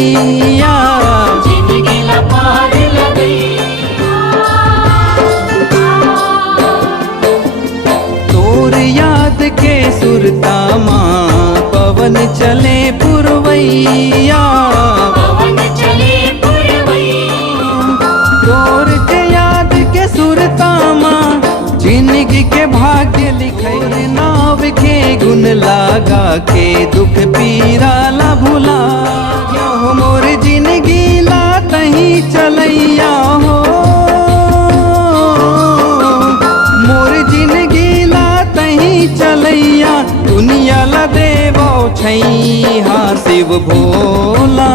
पुरवैया, जिंदगी ला पार लगैया। तोर याद के सुरता माँ पवन चले पुरवैया, पवन चले पुरवैया। तोर के याद के सुरता माँ जिंदगी के भाग्य लिखे, नाव के गुण लागा के दुख पीरा ला भुला, हो मोर जिंदगी ला तहीं चलैया हो, मोर जिंदगी ला तहीं चलैया, दुनिया ला देवो छैहा शिव भोला।